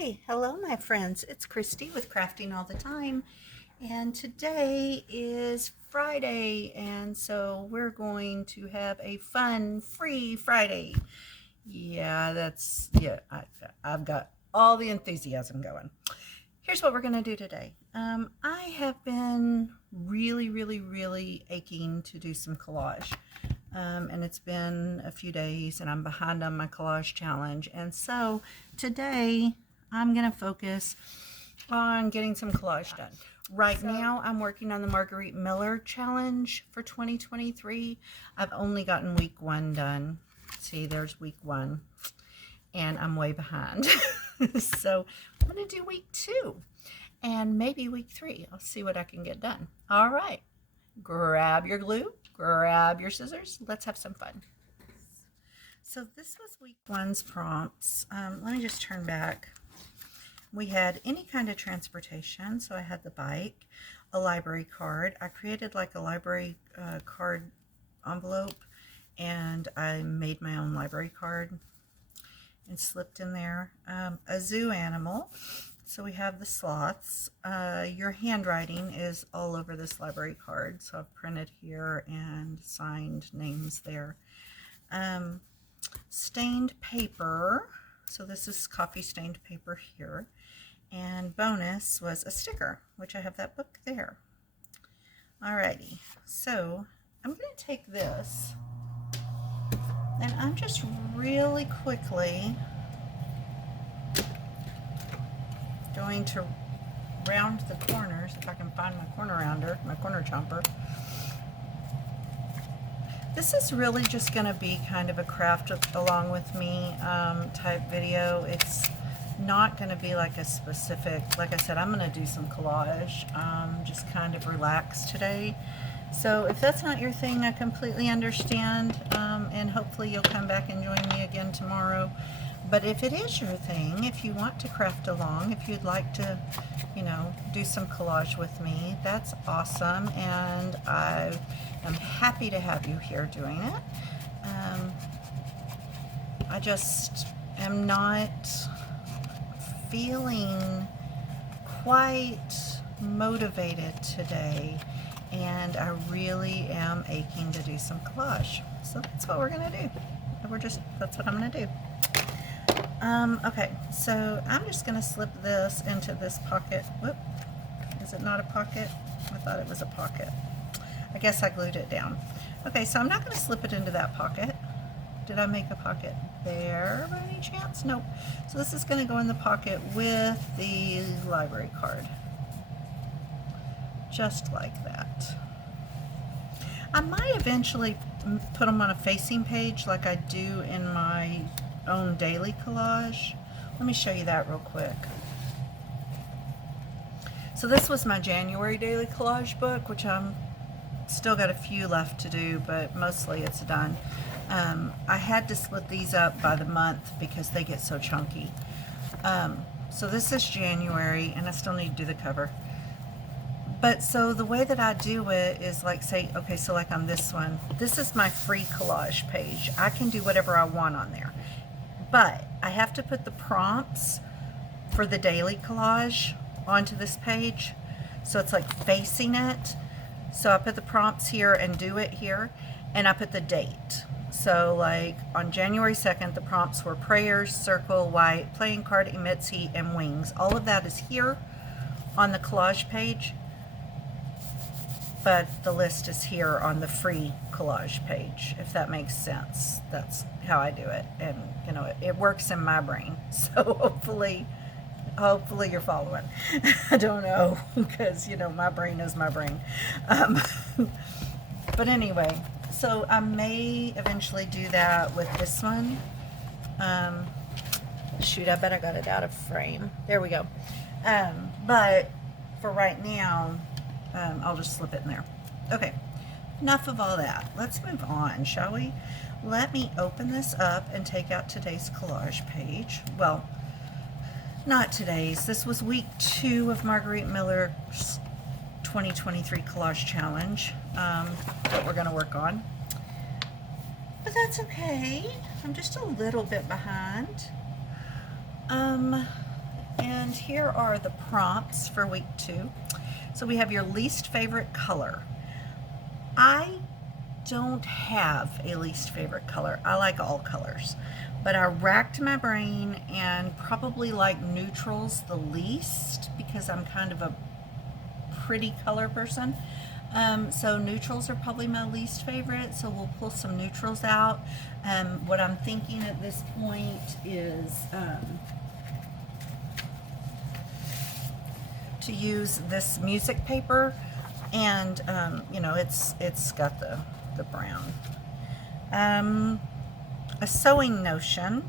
Hi, hello my friends. It's Christy with Crafting All the Time, and today is Friday, and so we're going to have a fun free Friday. I've got all the enthusiasm going. Here's what we're going to do today. I have been really aching to do some collage. And it's been a few days and I'm behind on my collage challenge. And so today I'm going to focus on getting some collage done. Right now I'm working on the Margarete Miller challenge for 2023. I've only gotten week 1 done. See, there's week 1 and I'm way behind. So I'm going to do week 2 and maybe week 3. I'll see what I can get done. All right, grab your glue, grab your scissors. Let's have some fun. So this was week 1's prompts. Let me just turn back. We had any kind of transportation. So I had the bike, a library card. I created like a library card envelope and I made my own library card and slipped in there. A zoo animal. So we have the sloths. Your handwriting is all over this library card. So I've printed here and signed names there. Stained paper. So this is coffee stained paper here. And bonus was a sticker, which I have that book there. Alrighty. So I'm going to take this and I'm just really quickly going to round the corners, if I can find my corner rounder, my corner chomper. This is really just going to be kind of a craft along with me type video. It's not going to be like a specific, like I said, I'm going to do some collage, just kind of relax today. So if that's not your thing, I completely understand, and hopefully you'll come back and join me again tomorrow. But if it is your thing, if you want to craft along, if you'd like to, do some collage with me, that's awesome. And I am happy to have you here doing it. I just am not feeling quite motivated today. And I really am aching to do some collage. So that's what we're going to do. That's what I'm going to do. Okay, so I'm just going to slip this into this pocket. Whoop, is it not a pocket? I thought it was a pocket. I guess I glued it down. Okay, so I'm not going to slip it into that pocket. Did I make a pocket there by any chance? Nope. So this is going to go in the pocket with the library card. Just like that. I might eventually put them on a facing page like I do in my own daily collage. Let me show you that real quick. So this was my January daily collage book, which I'm still got a few left to do, but mostly it's done. I had to split these up by the month because they get so chunky. So this is January, and I still need to do the cover. But so the way that I do it is like, say, okay, so like on this one, this is my free collage page. I can do whatever I want on there. But I have to put the prompts for the daily collage onto this page. So it's like facing it. So I put the prompts here and do it here. And I put the date. So like on January 2nd, the prompts were prayers, circle, white, playing card, emits heat, and wings. All of that is here on the collage page. But the list is here on the free collage page, if that makes sense. That's how I do it. And, it works in my brain. So hopefully you're following. I don't know, because, my brain is my brain. But anyway, so I may eventually do that with this one. Shoot, I bet I got it out of frame. There we go. But for right now, I'll just slip it in there. Okay, enough of all that. Let's move on, shall we? Let me open this up and take out today's collage page. Well, not today's. This was week 2 of Margarete Miller's 2023 collage challenge that we're going to work on. But that's okay. I'm just a little bit behind. And here are the prompts for week 2. So we have your least favorite color. I don't have a least favorite color. I like all colors. But I racked my brain and probably like neutrals the least because I'm kind of a pretty color person. So neutrals are probably my least favorite, so we'll pull some neutrals out. What I'm thinking at this point is to use this music paper, and you know, it's got the brown. A sewing notion.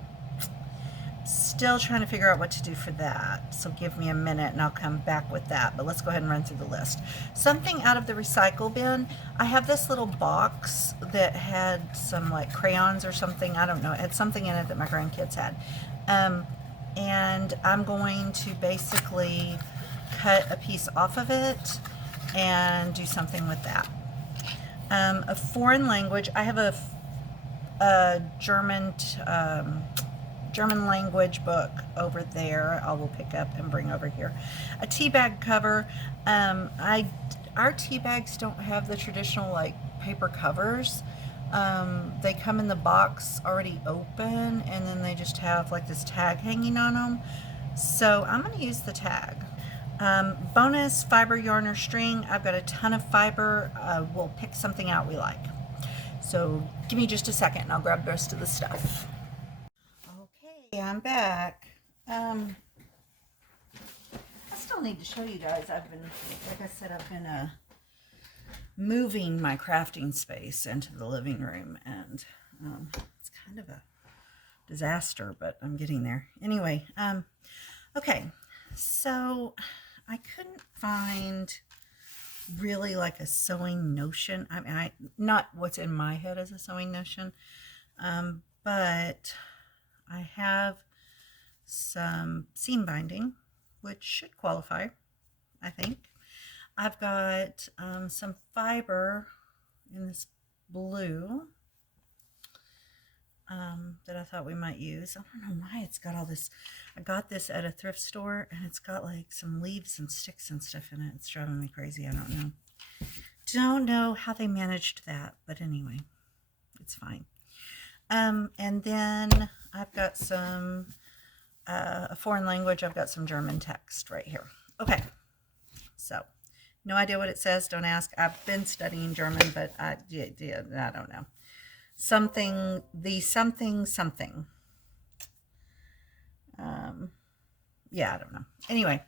Still trying to figure out what to do for that, so give me a minute and I'll come back with that, but let's go ahead and run through the list. Something out of the recycle bin. I have this little box that had some like crayons or something, I don't know, it had something in it that my grandkids had, and I'm going to basically cut a piece off of it and do something with that. A foreign language. I have a German language book over there. I will pick up and bring over here. A tea bag cover. Our tea bags don't have the traditional like paper covers. They come in the box already open, and then they just have like this tag hanging on them. So I'm going to use the tag. Bonus fiber yarn or string. I've got a ton of fiber. We'll pick something out we like. So give me just a second and I'll grab the rest of the stuff. Okay, I'm back. I still need to show you guys. I've been, like I said, I've been moving my crafting space into the living room, and it's kind of a disaster, but I'm getting there. Anyway, okay, so I couldn't find really like a sewing notion. I mean, not what's in my head as a sewing notion, but I have some seam binding, which should qualify, I think. I've got some fiber in this blue that I thought we might use. I don't know why it's got all this. I got this at a thrift store, and it's got like some leaves and sticks and stuff in it. It's driving me crazy. I don't know. Don't know how they managed that, but anyway, it's fine. And then I've got some a foreign language. I've got some German text right here. Okay, so no idea what it says. Don't ask. I've been studying German, but I don't know. Something. Yeah, I don't know. Anyway,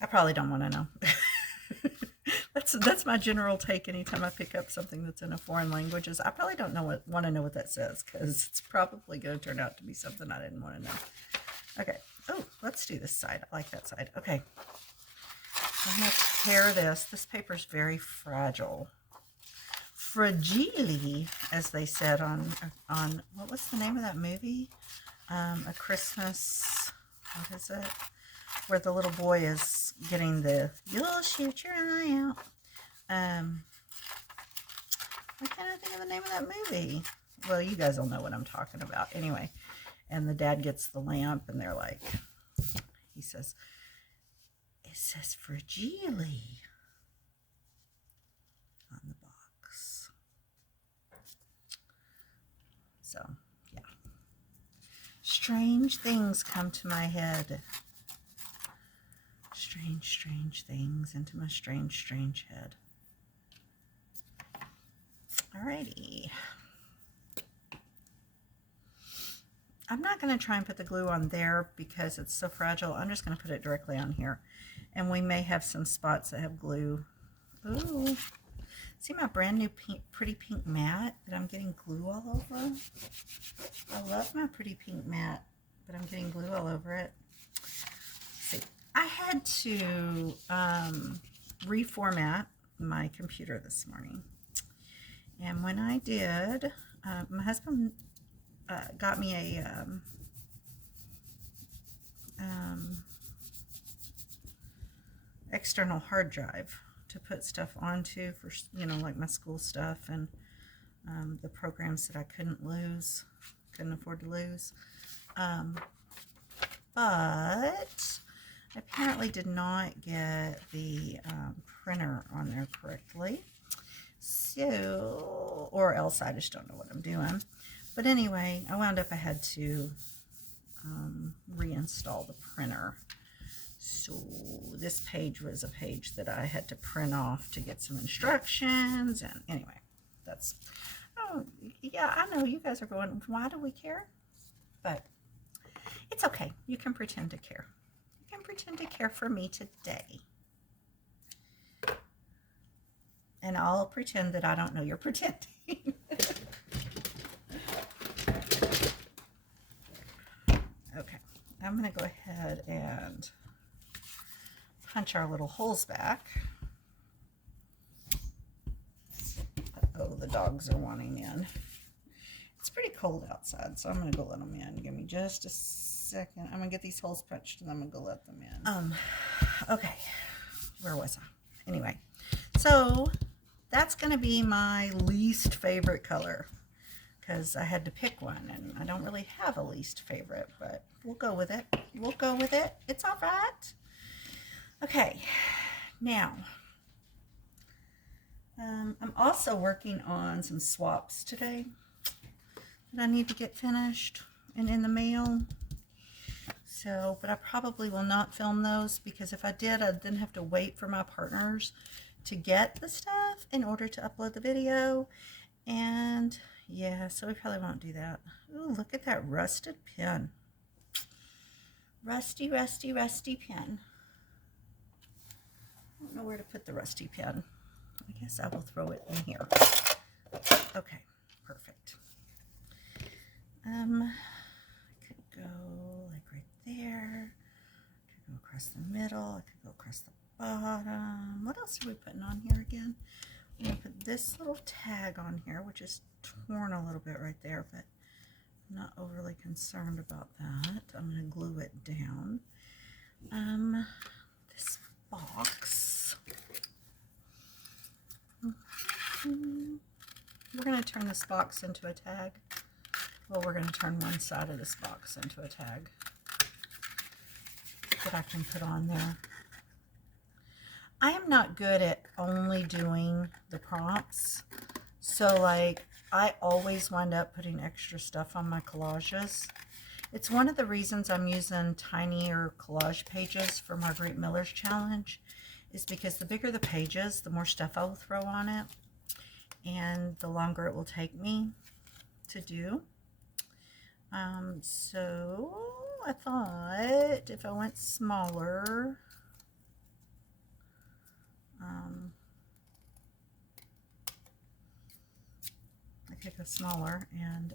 I probably don't want to know. That's my general take anytime I pick up something that's in a foreign language, is I probably don't want to know what that says, because it's probably going to turn out to be something I didn't want to know. Okay. Oh, let's do this side. I like that side. Okay. I'm going to tear this. This paper is very fragile. Fragile, as they said on what was the name of that movie? A Christmas, what is it? Where the little boy is getting the, you'll shoot your eye out. I can't think of the name of that movie. Well, you guys will know what I'm talking about. Anyway, and the dad gets the lamp, and they're like, he says, it says fragile on the box. So, yeah. Strange things come to my head. Strange things into my strange head. Alrighty. I'm not going to try and put the glue on there because it's so fragile. I'm just going to put it directly on here. And we may have some spots that have glue. Ooh. See my brand new pretty pink mat that I'm getting glue all over? I love my pretty pink mat, but I'm getting glue all over it. Let's see. I had to reformat my computer this morning. And when I did, my husband got me a external hard drive to put stuff onto for, you know, like my school stuff and the programs that I couldn't afford to lose. but I apparently did not get the printer on there correctly. So, or else I just don't know what I'm doing. But anyway, I wound up I had to reinstall the printer. So this page was a page that I had to print off to get some instructions. And anyway, that's, oh, yeah, I know you guys are going, why do we care? But it's okay. You can pretend to care. You can pretend to care for me today. And I'll pretend that I don't know you're pretending. Okay, I'm going to go ahead and punch our little holes back. Uh-oh, the dogs are wanting in. It's pretty cold outside, so I'm going to go let them in. Give me just a second. I'm going to get these holes punched, and I'm going to go let them in. Okay, where was I? Anyway, so that's going to be my least favorite color because I had to pick one, and I don't really have a least favorite, but we'll go with it. We'll go with it. It's all right. Okay, now, I'm also working on some swaps today that I need to get finished and in the mail. So, but I probably will not film those because if I did, I'd then have to wait for my partners to get the stuff in order to upload the video. And yeah, so we probably won't do that. Ooh, look at that rusted pen. Rusty, rusty, rusty pen. I don't know where to put the rusty pen. I guess I will throw it in here. Okay, perfect. I could go like right there. I could go across the middle. I could go across the bottom. What else are we putting on here again? I'm going to put this little tag on here, which is torn a little bit right there, but I'm not overly concerned about that. I'm going to glue it down. This box. We're going to turn this box into a tag. Well, we're going to turn one side of this box into a tag that I can put on there. I am not good at only doing the prompts. So like I always wind up putting extra stuff on my collages. It's one of the reasons I'm using tinier collage pages for Margarete Miller's challenge is because the bigger the pages, the more stuff I will throw on it and the longer it will take me to do. So I thought if I went smaller, I could go smaller and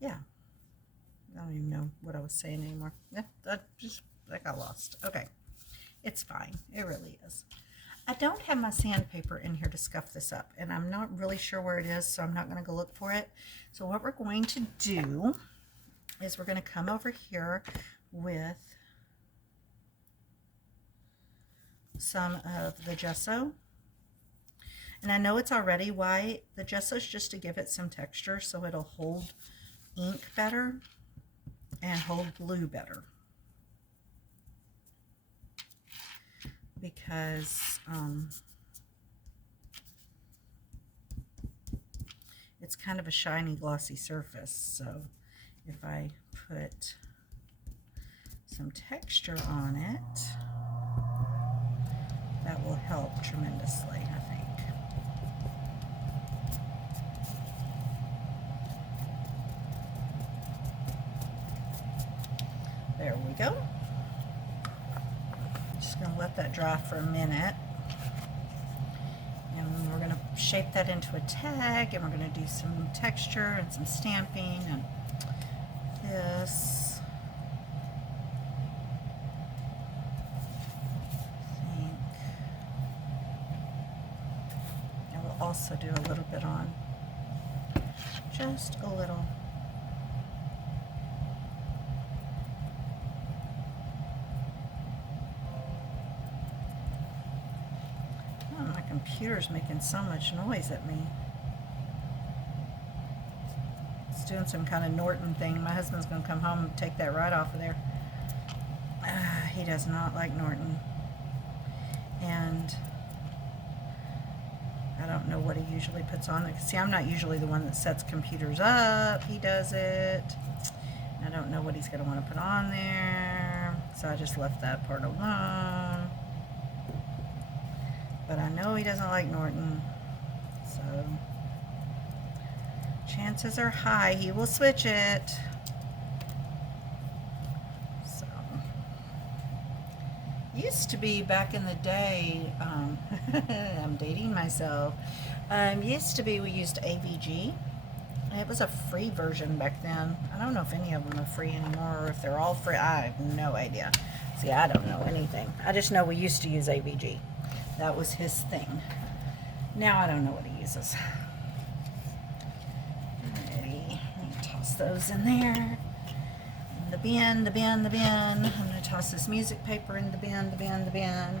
yeah, I don't even know what I was saying anymore. Yeah, that got lost. Okay, it's fine. It really is. I don't have my sandpaper in here to scuff this up, and I'm not really sure where it is, so I'm not going to go look for it. So what we're going to do is we're going to come over here with some of the gesso. And I know it's already white. The gesso is just to give it some texture so it'll hold ink better and hold glue better. Because it's kind of a shiny glossy surface, so if I put some texture on it, that will help tremendously, I think. There we go. Just going to let that dry for a minute, and we're going to shape that into a tag, and we're going to do some texture and some stamping and this. I think I will also do a little bit on, just a little. Computer's making so much noise at me. Let's do doing some kind of Norton thing. My husband's going to come home and take that right off of there. He does not like Norton. And I don't know what he usually puts on there. See, I'm not usually the one that sets computers up. He does it. I don't know what he's going to want to put on there. So I just left that part alone. But I know he doesn't like Norton. So chances are high he will switch it. So used to be back in the day, I'm dating myself. Used to be we used AVG. It was a free version back then. I don't know if any of them are free anymore or if they're all free. I have no idea. See, I don't know anything. I just know we used to use AVG. That was his thing. Now I don't know what he uses. Alrighty, I'm gonna toss those in there. In the bin, the bin, the bin. I'm gonna toss this music paper in the bin, the bin, the bin.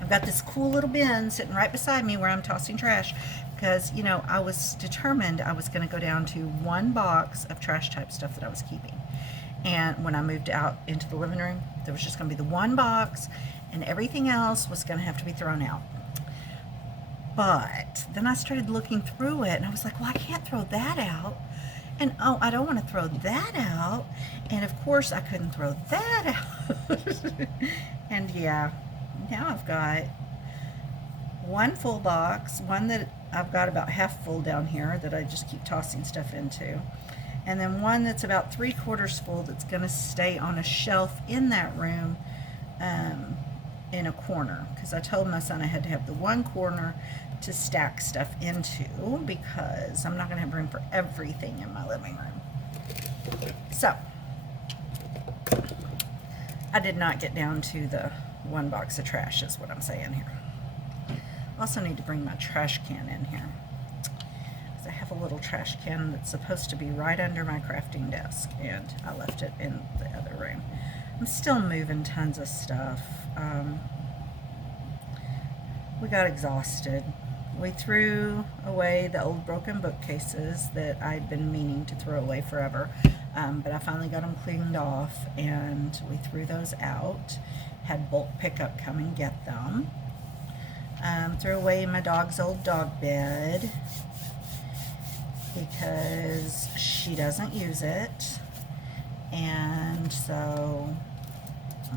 I've got this cool little bin sitting right beside me where I'm tossing trash because, you know, I was determined I was going to go down to one box of trash type stuff that I was keeping. And when I moved out into the living room, there was just going to be the one box and everything else was going to have to be thrown out. But then I started looking through it and I was like, well, I can't throw that out. And oh, I don't want to throw that out. And of course I couldn't throw that out. And yeah, now I've got one full box, one that I've got about half full down here that I just keep tossing stuff into, and then one that's about 3/4 full that's going to stay on a shelf in that room in a corner, because I told my son I had to have the one corner to stack stuff into because I'm not going to have room for everything in my living room. So I did not get down to the one box of trash is what I'm saying here. I also need to bring my trash can in here because I have a little trash can that's supposed to be right under my crafting desk and I left it in the other room. I'm still moving tons of stuff. We got exhausted. We threw away the old broken bookcases that I'd been meaning to throw away forever, but I finally got them cleaned off and we threw those out. Had bulk pickup come and get them. Threw away my dog's old dog bed because she doesn't use it, and so,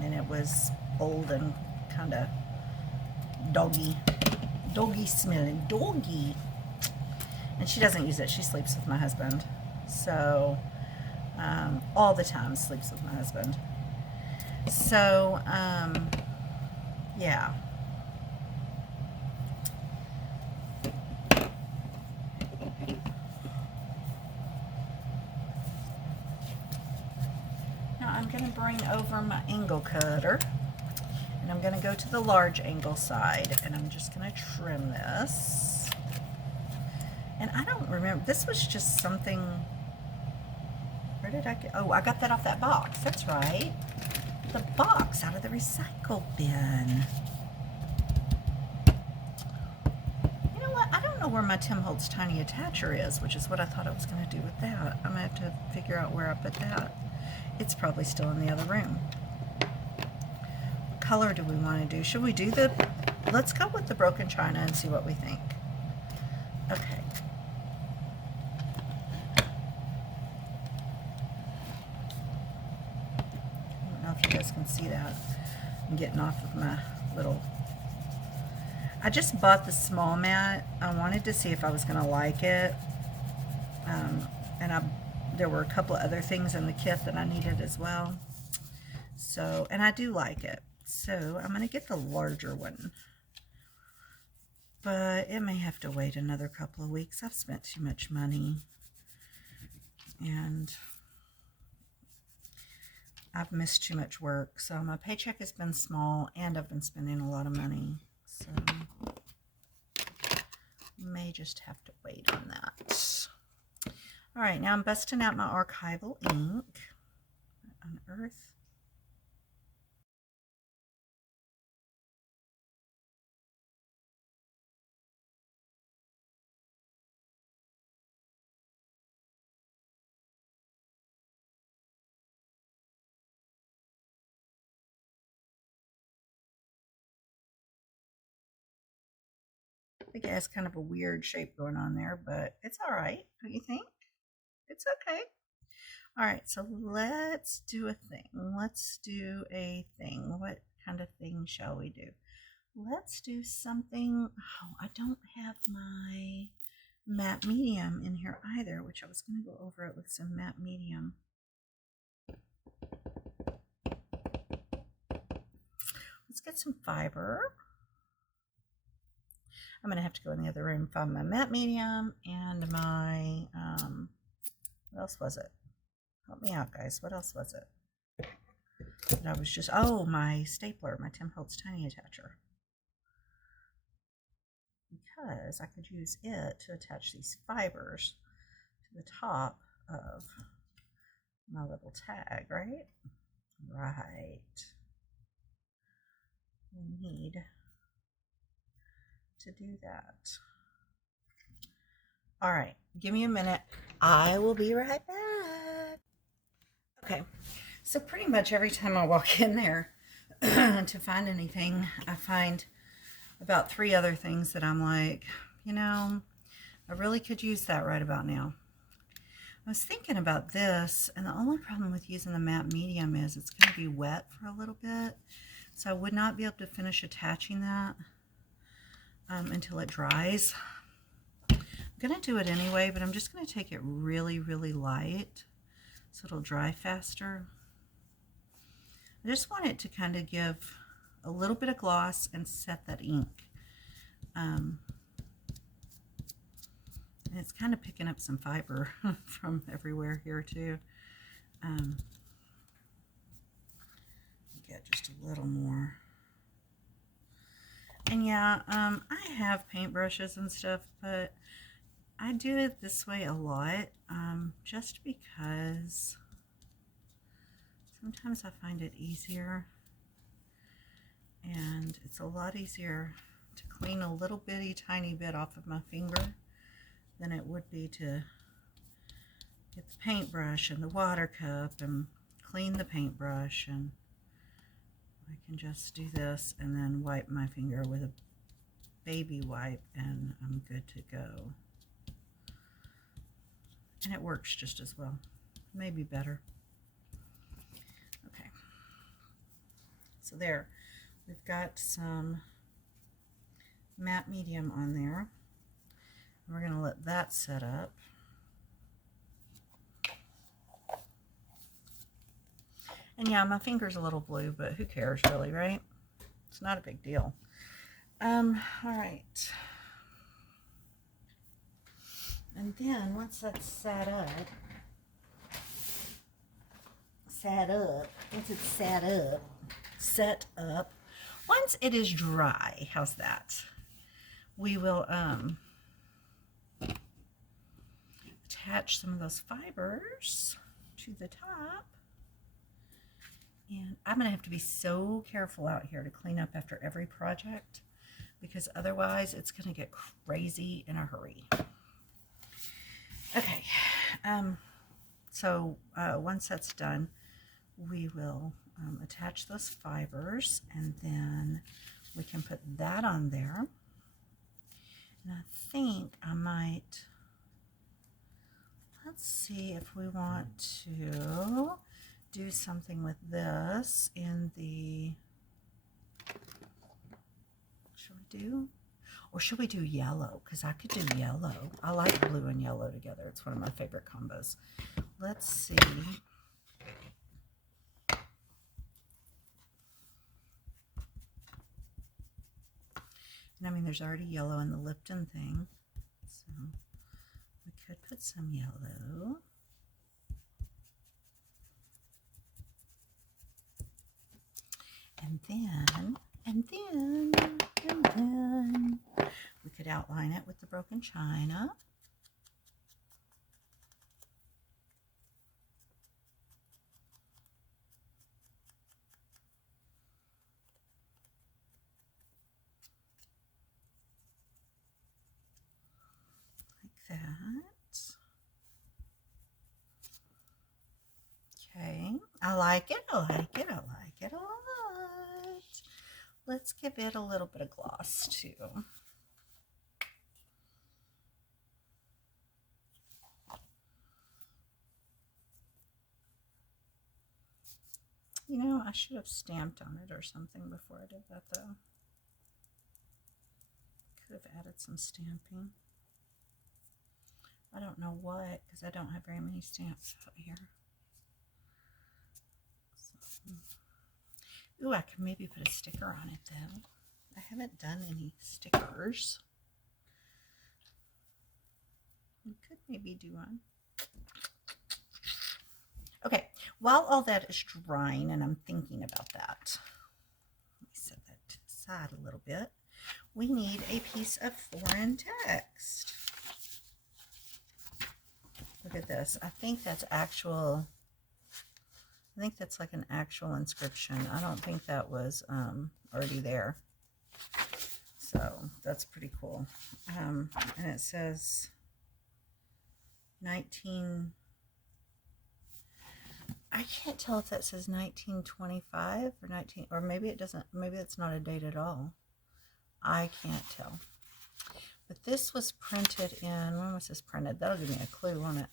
and it was old and kind of doggy smelling, doggy, and she doesn't use it. She sleeps with my husband, so all the time sleeps with my husband. So yeah. Now I'm going to bring over my angle cutter and I'm going to go to the large angle side and I'm just going to trim this. And I don't remember, this was just something, where did I get, oh, I got that off that box, that's right. The box out of the recycle bin. You know what, I don't know where my Tim Holtz tiny attacher is, which is what I thought I was going to do with that. I'm going to have to figure out where I put that. It's probably still in the other room. What color do we want to do? Should we do the, let's go with the broken china and see what we think. Okay. I don't know if you guys can see that. I'm getting off of my little, I just bought the small mat. I wanted to see if I was going to like it. And there were a couple of other things in the kit that I needed as well. So, and I do like it. So I'm going to get the larger one. But it may have to wait another couple of weeks. I've spent too much money. And I've missed too much work. So my paycheck has been small and I've been spending a lot of money. So may just have to wait on that. All right, now I'm busting out my archival ink. Unearth. think it has kind of a weird shape going on there, but it's all right. Don't you think? It's okay. All right, so let's do a thing. Let's do a thing. What kind of thing shall we do? Let's do something. Oh, I don't have my matte medium in here either, which I was going to go over it with some matte medium. Let's get some fiber. I'm going to have to go in the other room, find my matte medium and my, what else was it? Help me out, guys. What else was it? That I was just, oh, my stapler, my Tim Holtz Tiny Attacher. Because I could use it to attach these fibers to the top of my little tag, right? Right. We need to do that. All right, give me a minute. I will be right back. Okay, so pretty much every time I walk in there to find anything, I find about 3 other things that I'm like, you know, I really could use that right about now. I was thinking about this, and the only problem with using the matte medium is it's going to be wet for a little bit, so I would not be able to finish attaching that until it dries. I'm going to do it anyway, but I'm just going to take it really, really light so it'll dry faster. I just want it to kind of give a little bit of gloss and set that ink. And it's kind of picking up some fiber from everywhere here too. Get just a little more. And yeah, I have paintbrushes and stuff, but I do it this way a lot, just because sometimes I find it easier, and it's a lot easier to clean a little bitty tiny bit off of my finger than it would be to get the paintbrush and the water cup and clean the paintbrush. And I can just do this and then wipe my finger with a baby wipe and I'm good to go. And it works just as well, maybe better. Okay, so there, we've got some matte medium on there. And we're going to let that set up. And yeah, my finger's a little blue, but who cares really, right? It's not a big deal. All right. And then once that's set up, once it's set up, once it is dry, how's that? We will attach some of those fibers to the top. And I'm going to have to be so careful out here to clean up after every project, because otherwise it's going to get crazy in a hurry. Okay, so once that's done, we will attach those fibers, and then we can put that on there. And I think I might, let's see if we want to do something with this in the, should we do, or should we do yellow? Because I could do yellow. I like blue and yellow together. It's one of my favorite combos. Let's see. And I mean, there's already yellow in the Lipton thing, so we could put some yellow. And then we could outline it with the broken china. Like that. Okay, I like it, I like it, I like it a lot. Let's give it a little bit of gloss too. You know, I should have stamped on it or something before I did that, though. Could have added some stamping. I don't know what, because I don't have very many stamps out here. So, ooh, I can maybe put a sticker on it, though. I haven't done any stickers. We could maybe do one. Okay, while all that is drying and I'm thinking about that, let me set that to the side a little bit. We need a piece of foreign text. Look at this. I think that's actual. I think that's like an actual inscription. I don't think that was already there. So that's pretty cool. And it says 19. I can't tell if that says 1925 or 19, or maybe it doesn't. Maybe it's not a date at all. I can't tell. But this was printed in, when was this printed? That'll give me a clue, won't it?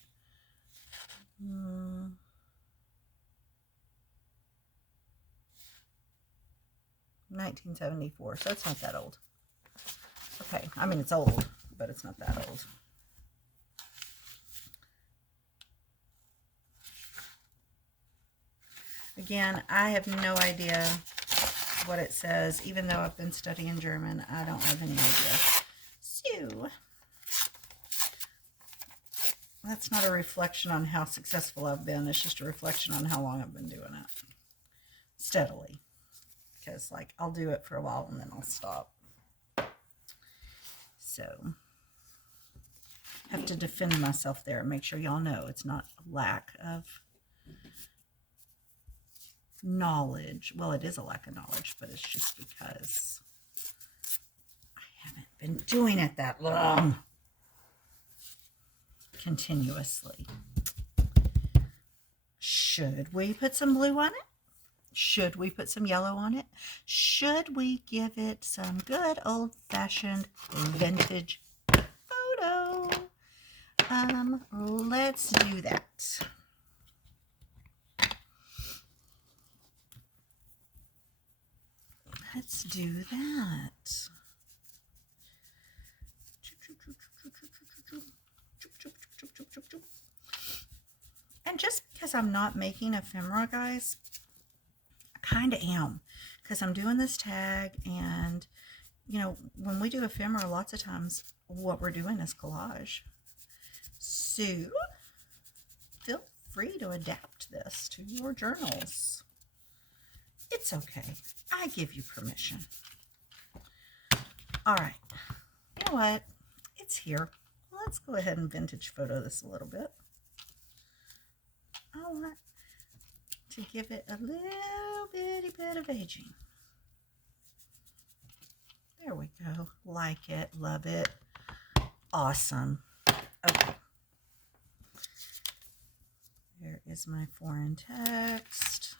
1974, so it's not that old. Okay, I mean, it's old, but it's not that old. Again, I have no idea what it says. Even though I've been studying German, I don't have any idea. So, that's not a reflection on how successful I've been. It's just a reflection on how long I've been doing it. Steadily. Because, like, I'll do it for a while and then I'll stop. So, have to defend myself there and make sure y'all know it's not a lack of knowledge. Well, it is a lack of knowledge, but it's just because I haven't been doing it that long. Continuously. Should we put some blue on it? Should we put some yellow on it? Should we give it some good old-fashioned vintage photo? Let's do that. Let's do that. And just because I'm not making ephemera, guys, I kind of am, because I'm doing this tag, and you know, when we do ephemera, lots of times what we're doing is collage. So feel free to adapt this to your journals. It's okay. I give you permission. All right. You know what? It's here. Let's go ahead and vintage photo this a little bit. I want to give it a little bitty bit of aging. There we go. Like it. Love it. Awesome. Okay. There is my foreign text.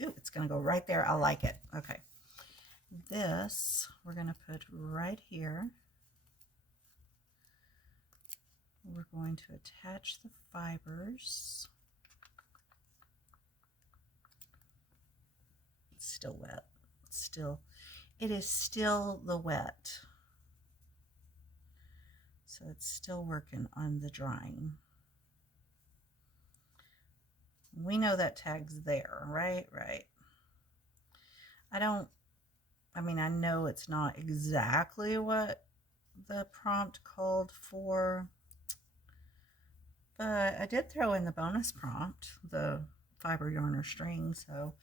Ooh, it's going to go right there. I like it. Okay. This we're going to put right here. We're going to attach the fibers. It's still wet. It is still the wet. So it's still working on the drying. We know that tag's there, right? Right. I mean, I know it's not exactly what the prompt called for, but I did throw in the bonus prompt, the fiber, yarn, or string. So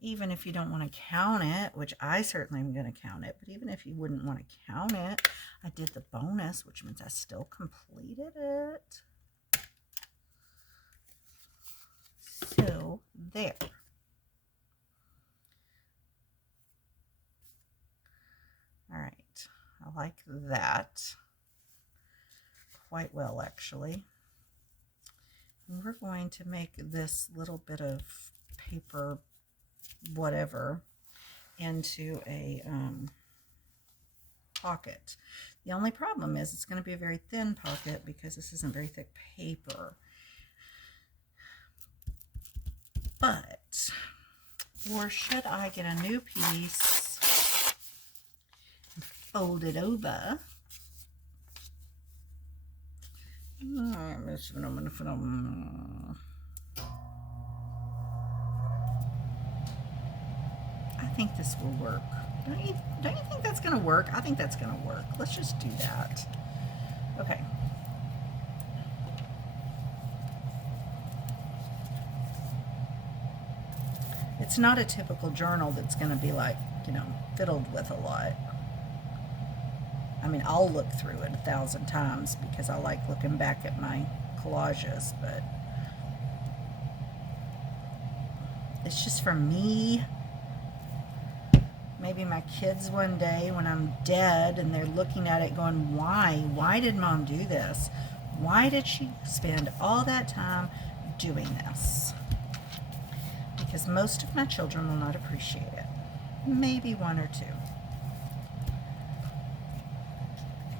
even if you don't want to count it, which I certainly am going to count it, but even if you wouldn't want to count it, I did the bonus, which means I still completed it. So there. All right, I like that quite well, actually. And we're going to make this little bit of paper whatever into a pocket. The only problem is it's going to be a very thin pocket because this isn't very thick paper. But, or should I get a new piece, fold it over? I think this will work. Don't you think that's going to work? I think that's going to work. Let's just do that. Okay. It's not a typical journal that's going to be like, you know, fiddled with a lot. I mean, I'll look through it 1,000 times because I like looking back at my collages, but it's just for me. Maybe my kids one day when I'm dead and they're looking at it going, why? Why did Mom do this? Why did she spend all that time doing this? Because most of my children will not appreciate it. Maybe one or two.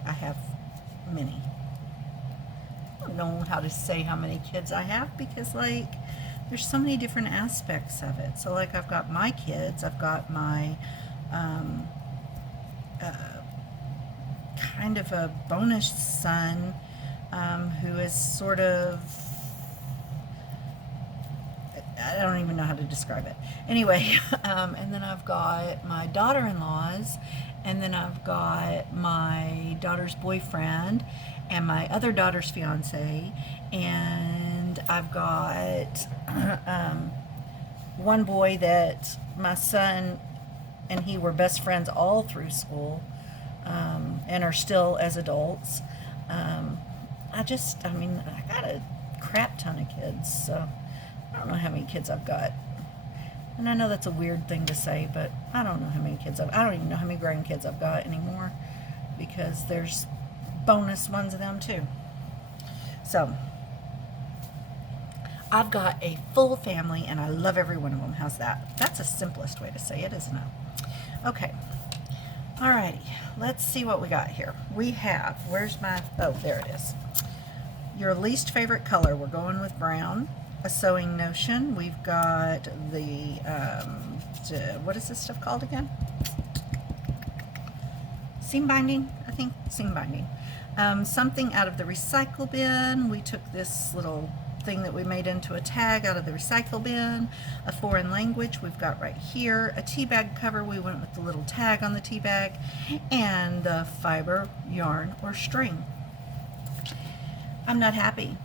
I have many. I don't know how to say how many kids I have because, like, there's so many different aspects of it. So, like, I've got my kids, I've got my kind of a bonus son who is sort of, I don't even know how to describe it. Anyway, and then I've got my daughter-in-laws, and then I've got my daughter's boyfriend, and my other daughter's fiance, and I've got one boy that my son and he were best friends all through school, and are still as adults. I mean, I got a crap ton of kids, so I don't know how many kids I've got. And I know that's a weird thing to say, but I don't know how many kids I don't even know how many grandkids I've got anymore because there's bonus ones of them too. So I've got a full family and I love every one of them. How's that? That's the simplest way to say it, isn't it? Okay. Alrighty. Let's see what we got here. We have, where's my, oh, there it is. Your least favorite color. We're going with brown. A sewing notion. We've got the, what is this stuff called again? Seam binding, I think. Seam binding. Something out of the recycle bin. We took this little thing that we made into a tag out of the recycle bin. A foreign language we've got right here. A tea bag cover. We went with the little tag on the tea bag. And the fiber, yarn, or string. I'm not happy.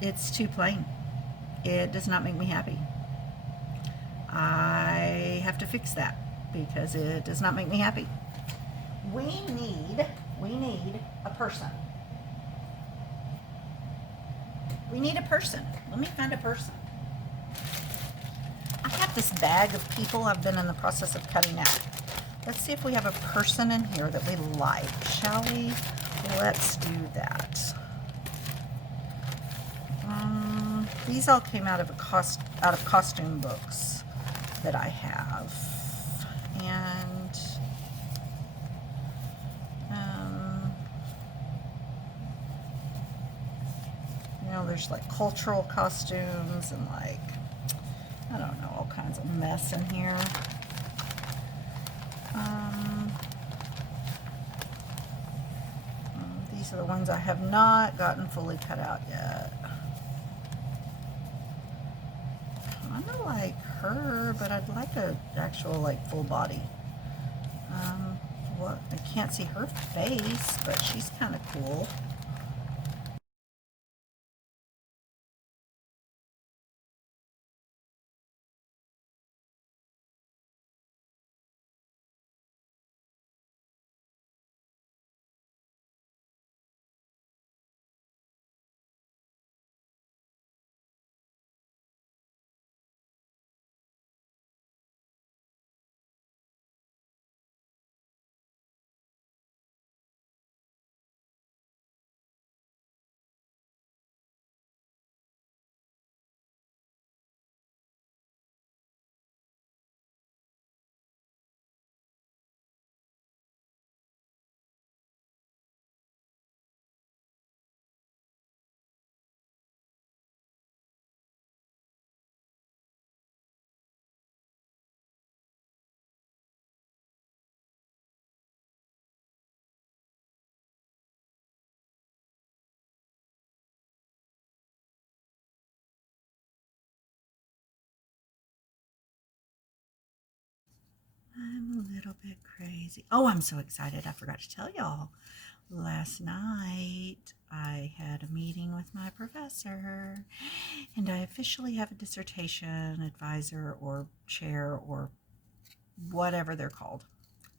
It's too plain. It does not make me happy. I have to fix that because it does not make me happy. We need a person. We need a person. Let me find a person. I have this bag of people I've been in the process of cutting out. Let's see if we have a person in here that we like, shall we? Let's do that. These all came out of costume books that I have, and you know, there's like cultural costumes and like, I don't know, all kinds of mess in here. These are the ones I have not gotten fully cut out yet. I don't like her, but I'd like an actual like full body. What, I can't see her face, but she's kind of cool. I'm a little bit crazy. Oh, I'm so excited. I forgot to tell y'all. Last night, I had a meeting with my professor, and I officially have a dissertation advisor or chair or whatever they're called.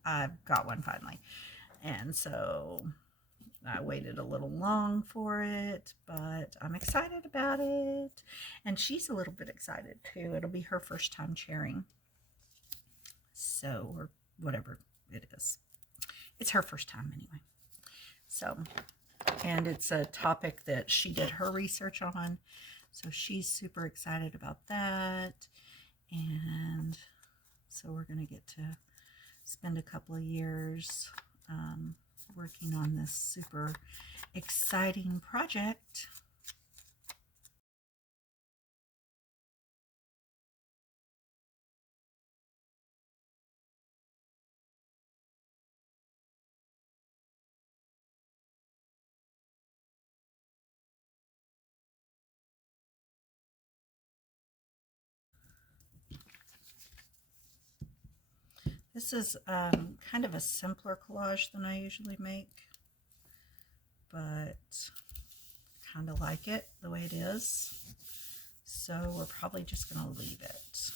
I've got one finally. And so I waited a little long for it, but I'm excited about it. And she's a little bit excited too. It'll be her first time chairing. So, or whatever it is. It's her first time anyway. So, and it's a topic that she did her research on. So she's super excited about that. And so we're going to get to spend a couple of years working on this super exciting project. This is kind of a simpler collage than I usually make, but kind of like it the way it is. So we're probably just going to leave it.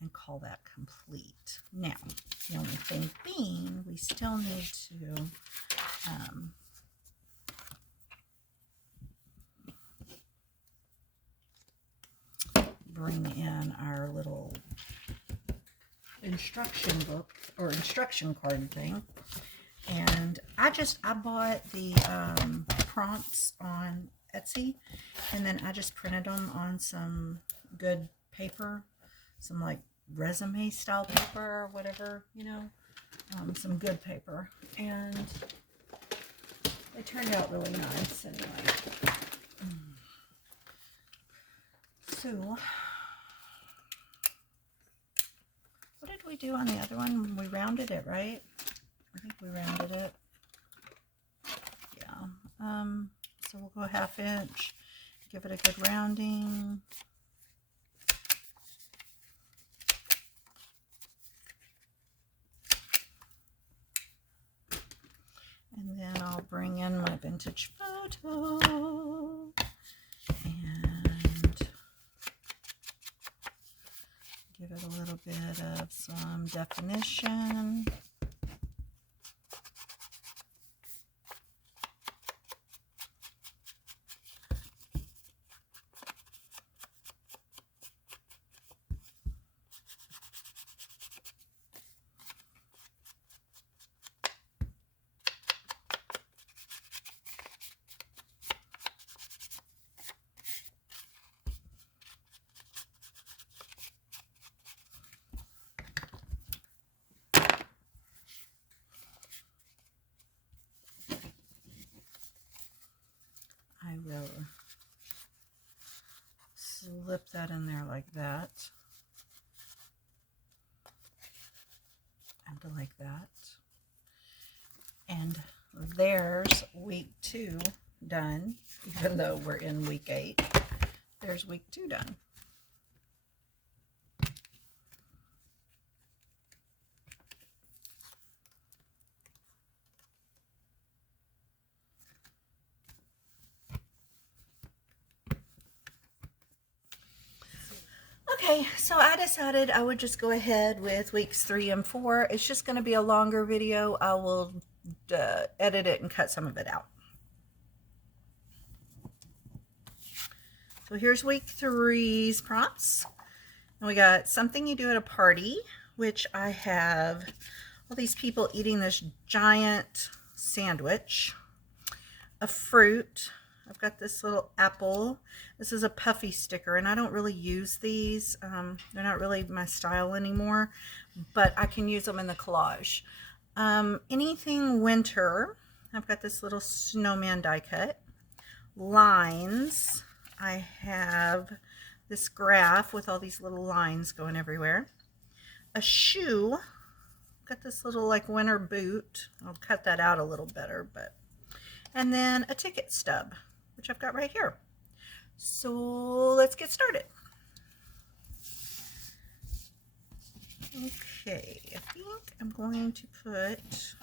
And call that complete. Now, the only thing being, we still need to bring in our little instruction book or instruction card thing. And I bought the prompts on Etsy, and then I just printed them on some good paper, some like resume style paper or whatever, you know, some good paper, and they turned out really nice anyway. So what did we do on the other one? We rounded it, right? I think we rounded it. Yeah. So we'll go 1/2 inch, give it a good rounding. And then I'll bring in my vintage photo and give it a little bit of some definition. I will slip that in there like that, and like that. And there's week 2 done, even though we're in week 8. There's week 2 done. Okay, so I decided I would just go ahead with weeks 3 and 4. It's just going to be a longer video. I will edit it and cut some of it out. So here's week 3's prompts. And we got something you do at a party, which I have all these people eating this giant sandwich. A fruit. I've got this little apple. This is a puffy sticker, and I don't really use these. They're not really my style anymore, but I can use them in the collage. Anything winter. I've got this little snowman die cut. Lines. I have this graph with all these little lines going everywhere. A shoe. Got this little like winter boot. I'll cut that out a little better, but. And then a ticket stub, which I've got right here. So let's get started. Okay, I think I'm going to put,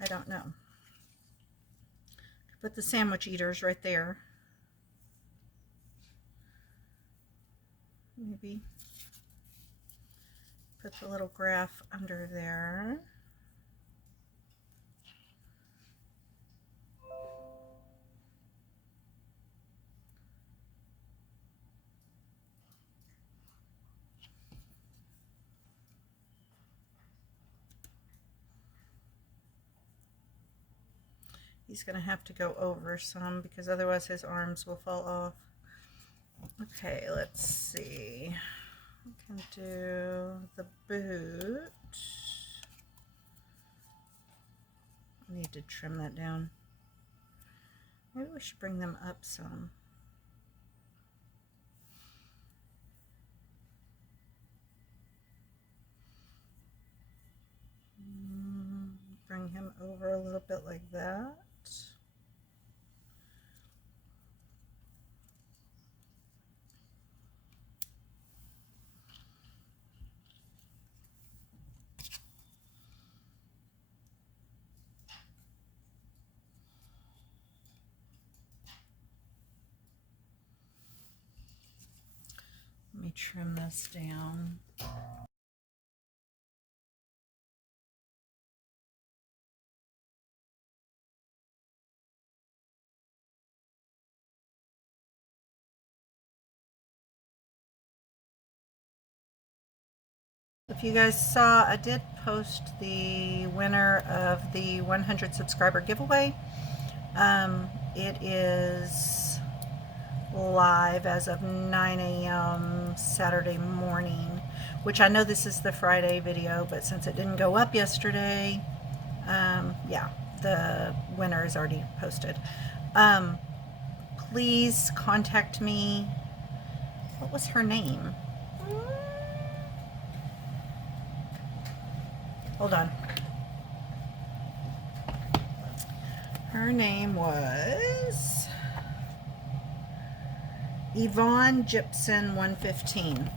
I don't know, put the sandwich eaters right there. Maybe put the little graph under there. He's going to have to go over some because otherwise his arms will fall off. Okay, let's see. We can do the boot. I need to trim that down. Maybe we should bring them up some. Bring him over a little bit like that. Let me trim this down. If you guys saw, I did post the winner of the 100 subscriber giveaway. It is live as of 9 a.m. Saturday morning, which I know this is the Friday video, but since it didn't go up yesterday, yeah, the winner is already posted. Please contact me. What was her name? Hold on. Her name was Yvonne Gypson 115.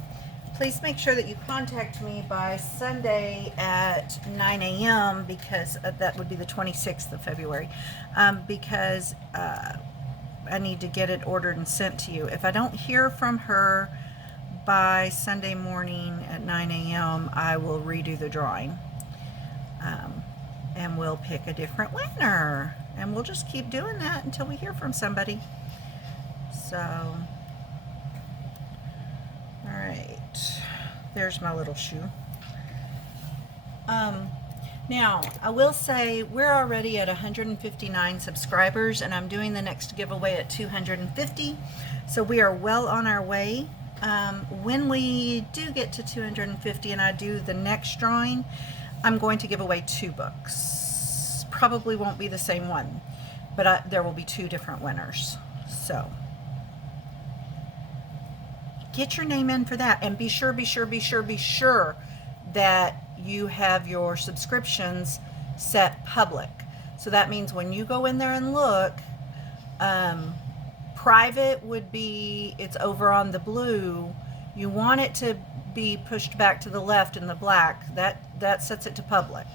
Please make sure that you contact me by Sunday at 9 a.m. because that would be the 26th of February, because I need to get it ordered and sent to you. If I don't hear from her by Sunday morning at 9 a.m., I will redo the drawing. And we'll pick a different winner. And we'll just keep doing that until we hear from somebody. So, all right. There's my little shoe. Now, I will say we're already at 159 subscribers, and I'm doing the next giveaway at 250. So we are well on our way. When we do get to 250 and I do the next drawing, I'm going to give away 2 books. Probably won't be the same one, but there will be 2 different winners. So get your name in for that, and be sure that you have your subscriptions set public. So that means when you go in there and look, private would be, it's over on the blue. You want it to be pushed back to the left in the black. That sets it to public.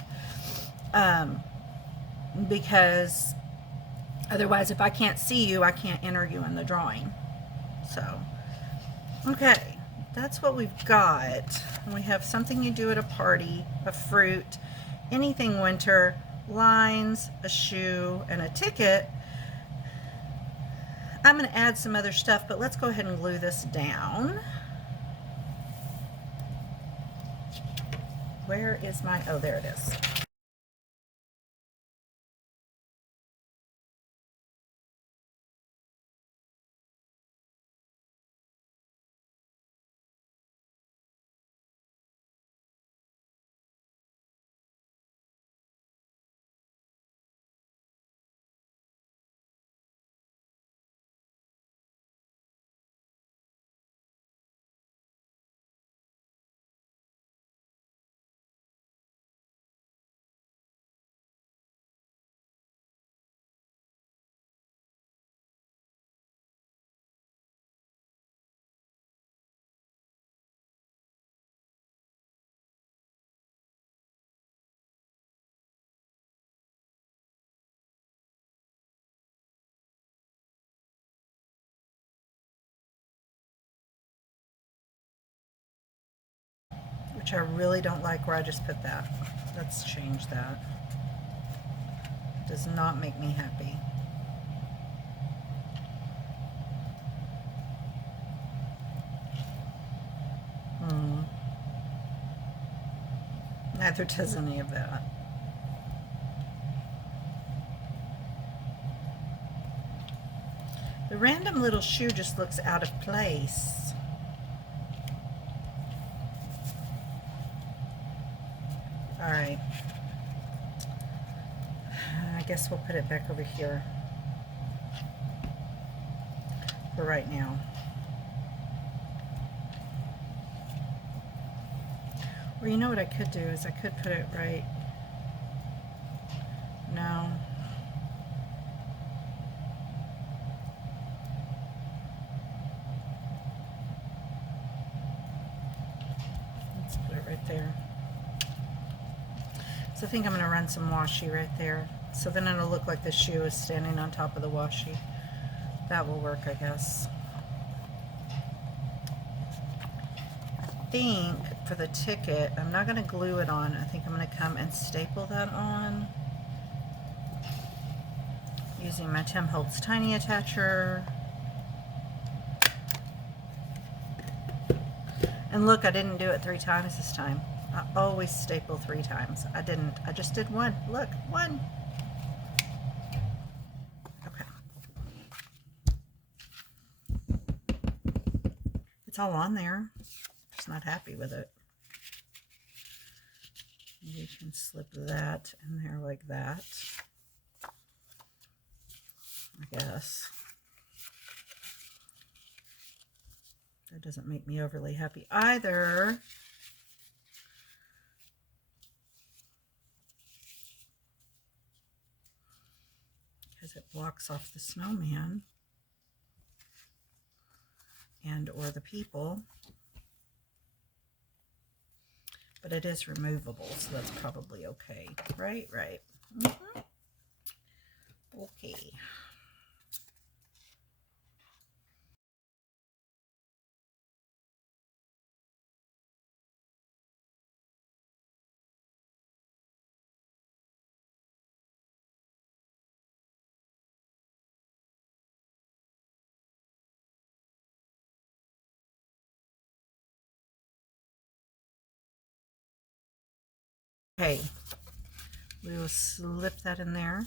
Because otherwise, if I can't see you, I can't enter you in the drawing. So, okay, that's what we've got. We have something you do at a party, a fruit, anything winter, lines, a shoe, and a ticket. I'm going to add some other stuff, but let's go ahead and glue this down. Where is my, oh, there it is. which I really don't like where I just put that. Let's change that. It does not make me happy. Neither does any of that. The random little shoe just looks out of place. All right. I guess we'll put it back over here for right now. Or you know what I could do is I could put it right. No. Let's put it right there. So I think I'm going to run some washi right there. So then it'll look like the shoe is standing on top of the washi. That will work, I guess. I think for the ticket, I'm not going to glue it on. I think I'm going to come and staple that on using my Tim Holtz Tiny Attacher. And look, I didn't do it 3 times this time. I always staple 3 times. I didn't. I just did 1. Look, 1. Okay. It's all on there. Just not happy with it. You can slip that in there like that, I guess. That doesn't make me overly happy either. Because it blocks off the snowman and or the people. But it is removable, so that's probably okay. Right, right. Okay. Okay, we will slip that in there.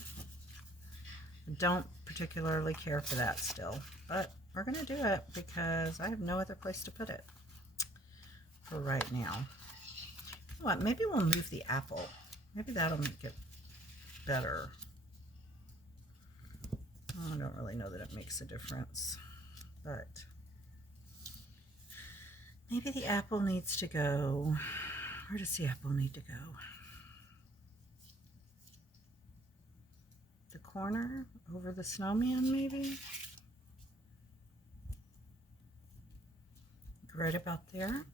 I don't particularly care for that still, but we're going to do it because I have no other place to put it for right now. You know what? Maybe we'll move the apple. Maybe that'll make it better. I don't really know that it makes a difference, but maybe the apple needs to go. Where does the apple need to go? The corner over the snowman, maybe? Right about there.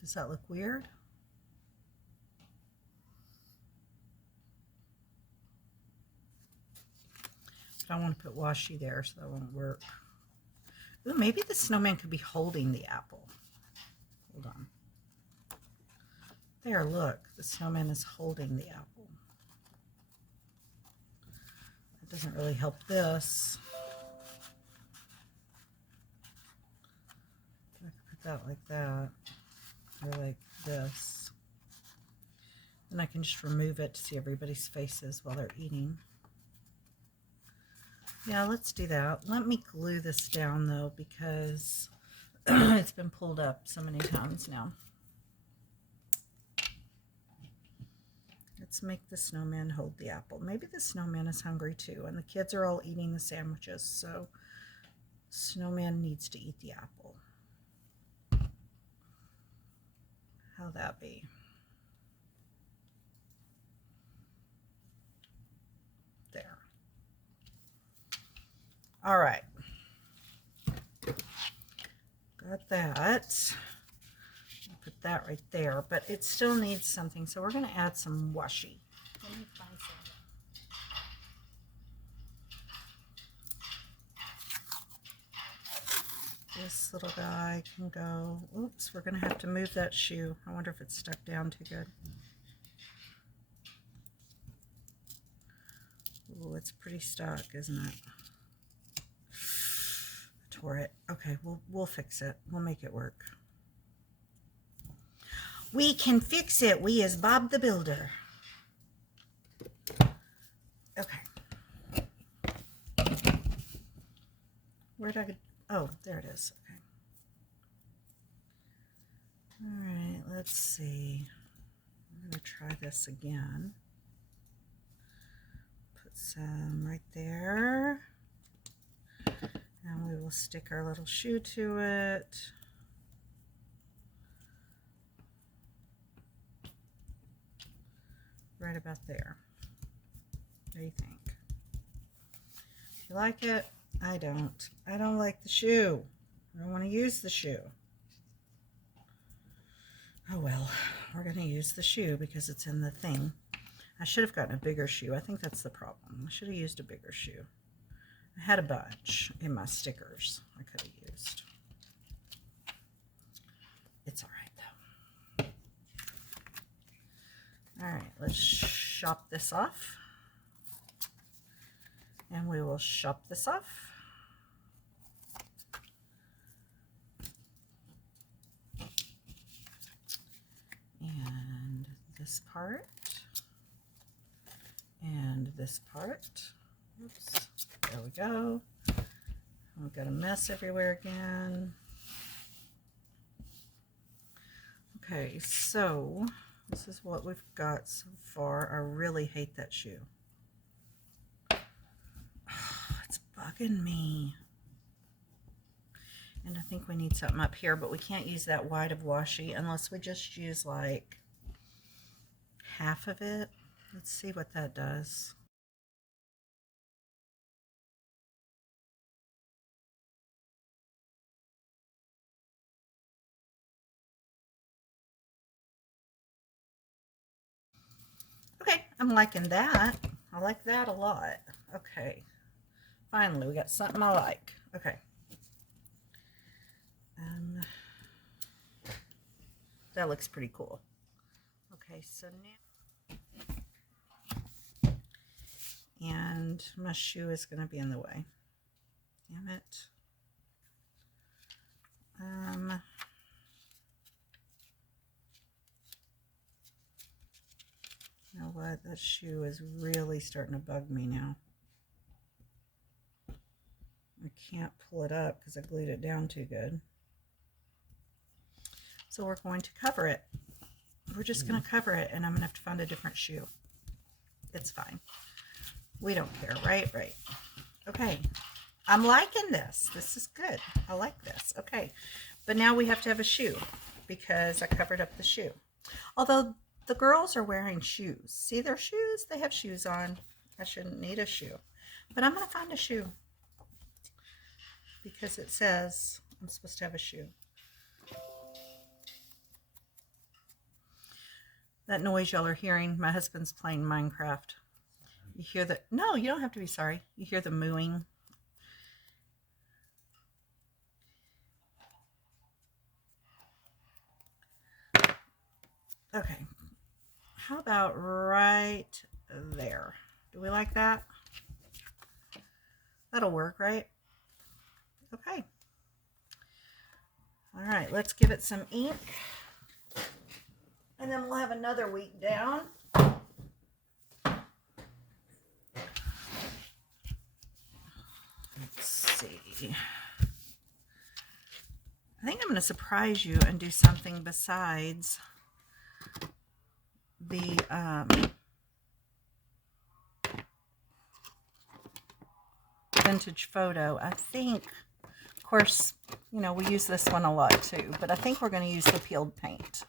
Does that look weird? But I want to put washi there, so that won't work. Ooh, maybe the snowman could be holding the apple. Hold on. There, look. The snowman is holding the apple. That doesn't really help this. I could put that like that. Or like this. Then I can just remove it to see everybody's faces while they're eating. Yeah, let's do that. Let me glue this down though, because it's been pulled up so many times now. Let's make the snowman hold the apple. Maybe the snowman is hungry too, and the kids are all eating the sandwiches, so snowman needs to eat the apple. How'd that be? There. All right. Got that. I'll put that right there, but it still needs something, so we're going to add some washi. Let me find some. This little guy can go. Oops, we're going to have to move that shoe. I wonder if it's stuck down too good. Ooh, it's pretty stuck, isn't it? I tore it. Okay, we'll fix it. We'll make it work. We can fix it. We as Bob the Builder. Okay. Where'd I go? Oh, there it is. Okay. All right, let's see. I'm going to try this again. Put some right there. And we will stick our little shoe to it. Right about there. What do you think? If you like it, I don't. I don't like the shoe. I don't want to use the shoe. Oh well, we're going to use the shoe because it's in the thing. I should have gotten a bigger shoe. I think that's the problem. I should have used a bigger shoe. I had a bunch in my stickers I could have used. It's all right though. All right, let's shop this off. And we will shop this off. And this part. And this part. Oops. There we go. We've got a mess everywhere again. Okay, so this is what we've got so far. I really hate that shoe. It's bugging me. And I think we need something up here, but we can't use that white of washi unless we just use like half of it. Let's see what that does. Okay, I'm liking that. I like that a lot. Okay, finally we got something I like. Okay. That looks pretty cool. Okay, so now, and my shoe is going to be in the way. Damn it. You know what? That shoe is really starting to bug me now. I can't pull it up because I glued it down too good. So we're going to cover it. We're just going to cover it, and I'm going to have to find a different shoe. It's fine. We don't care, right? Right. Okay. I'm liking this. This is good. I like this. Okay. But now we have to have a shoe because I covered up the shoe. Although the girls are wearing shoes. See their shoes? They have shoes on. I shouldn't need a shoe. But I'm going to find a shoe because it says I'm supposed to have a shoe. That noise y'all are hearing, my husband's playing Minecraft. You hear the, no, you don't have to be sorry. You hear the mooing. Okay. How about right there? Do we like that? That'll work, right? Okay. All right, let's give it some ink. And then we'll have another week down. Let's see. I think I'm going to surprise you and do something besides the vintage photo. I think, of course, you know, we use this one a lot too, but I think we're going to use the peeled paint.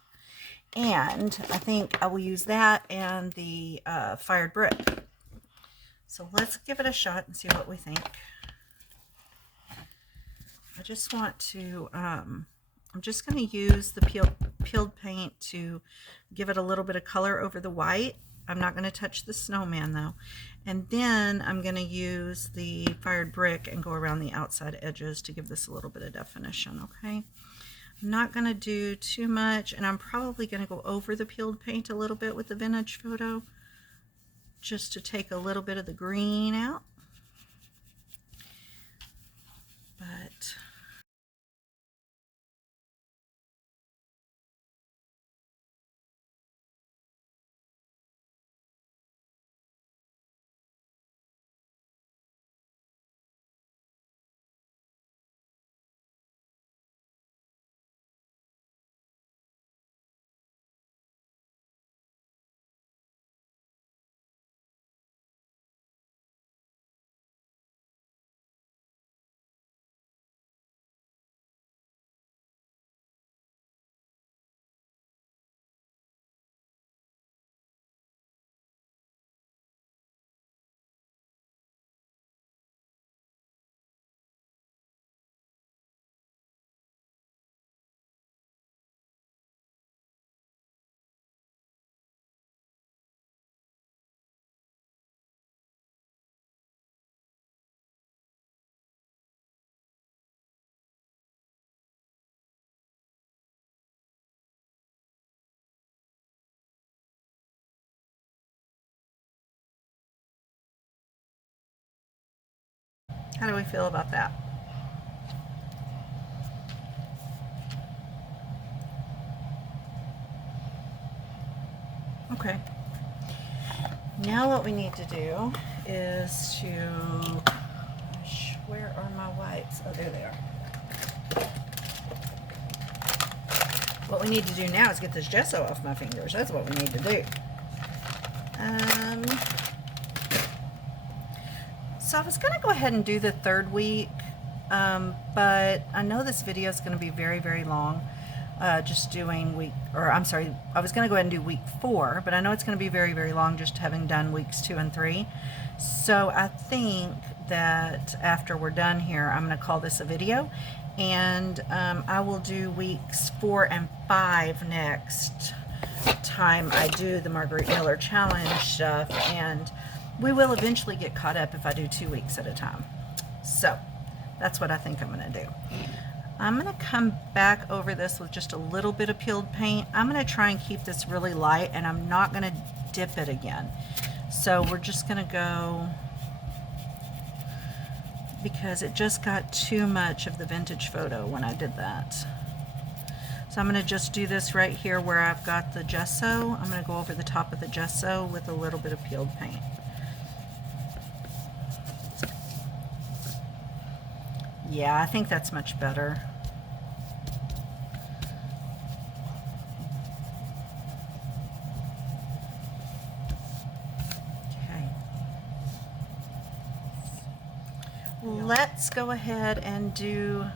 And I think I will use that and the fired brick. So let's give it a shot and see what we think. I just want to, I'm just going to use the peeled peeled paint to give it a little bit of color over the white. I'm not going to touch the snowman though. And then I'm going to use the fired brick and go around the outside edges to give this a little bit of definition, okay? I'm not going to do too much, and I'm probably going to go over the peeled paint a little bit with the vintage photo just to take a little bit of the green out. But how do we feel about that? Okay. Now what we need to do is to, where are my wipes? Oh, there they are. What we need to do now is get this gesso off my fingers. That's what we need to do. So I was going to go ahead and do the third week, but I know this video is going to be very, very long. Just doing I was going to go ahead and do week 4, but I know it's going to be very, very long just having done weeks 2 and 3. So I think that after we're done here, I'm going to call this a video, and I will do weeks 4 and 5 next time I do the Margarete Miller Challenge stuff, and we will eventually get caught up if I do 2 weeks at a time. So that's what I think I'm going to do. I'm going to come back over this with just a little bit of peeled paint. I'm going to try and keep this really light, and I'm not going to dip it again. So we're just going to go, because it just got too much of the vintage photo when I did that. So I'm going to just do this right here where I've got the gesso. I'm going to go over the top of the gesso with a little bit of peeled paint. Yeah, I think that's much better. Okay. Let's go ahead and do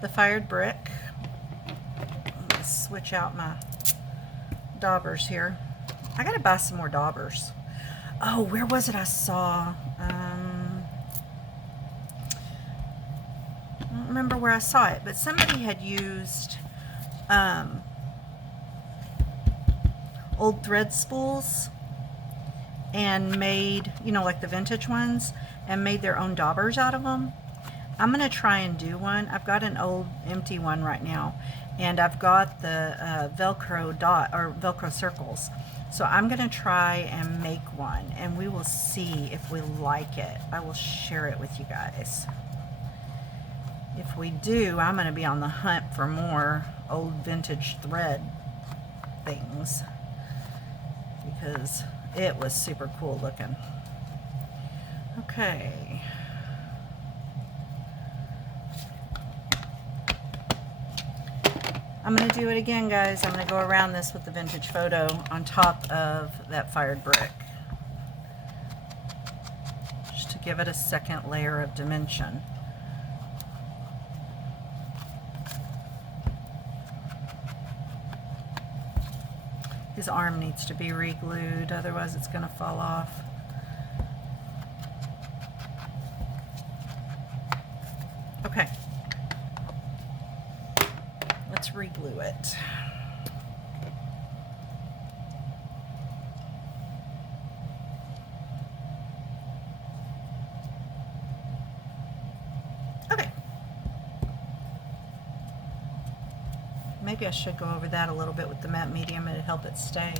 the fired brick. Let's switch out my daubers here. I gotta buy some more daubers. Oh, where was it I saw? I don't remember where I saw it, but somebody had used old thread spools and made, you know, like the vintage ones, and made their own daubers out of them. I'm gonna try and do one. I've got an old empty one right now, and I've got the Velcro dot or Velcro circles. So I'm gonna try and make one, and we will see if we like it. I will share it with you guys. If we do, I'm going to be on the hunt for more old vintage thread things, because it was super cool looking. Okay. I'm going to do it again, guys. I'm going to go around this with the vintage photo on top of that fired brick, just to give it a second layer of dimension. His arm needs to be re-glued, otherwise it's going to fall off. Okay. Let's let's re-glue it. Okay. Maybe I should go over that a little bit with the matte medium. It'd help it stay.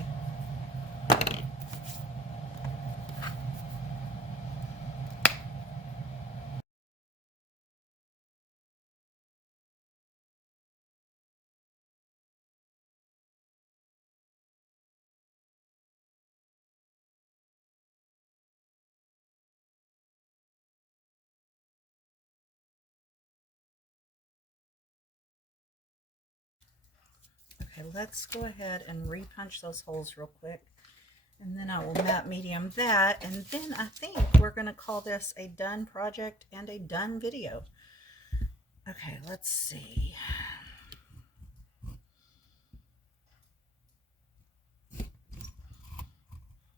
Okay, let's go ahead and repunch those holes real quick. And then I will matte medium that. And then I think we're going to call this a done project and a done video. Okay, let's see.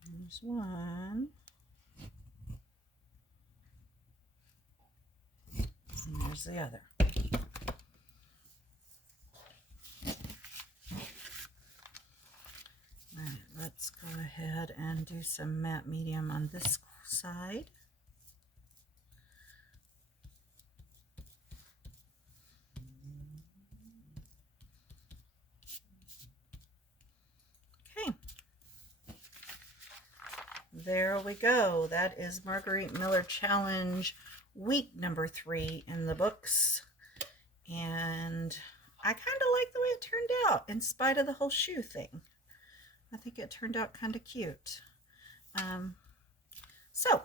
There's one. And there's the other. All right, let's go ahead and do some matte medium on this side. Okay. There we go. That is Margarete Miller Challenge week number 3 in the books. And I kind of like the way it turned out in spite of the whole shoe thing. I think it turned out kind of cute. So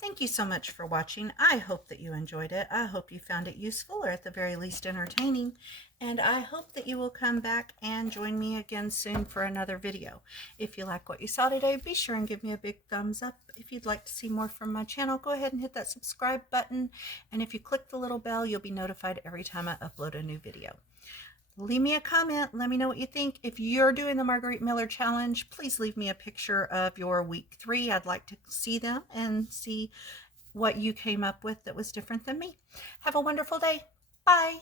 thank you so much for watching. I hope that you enjoyed it. I hope you found it useful or at the very least entertaining. And I hope that you will come back and join me again soon for another video. If you like what you saw today, be sure and give me a big thumbs up. If you'd like to see more from my channel, go ahead and hit that subscribe button. And if you click the little bell, you'll be notified every time I upload a new video. Leave me a comment. Let me know what you think. If you're doing the Margarete Miller Challenge, please leave me a picture of your week 3. I'd like to see them and see what you came up with that was different than me. Have a wonderful day. Bye.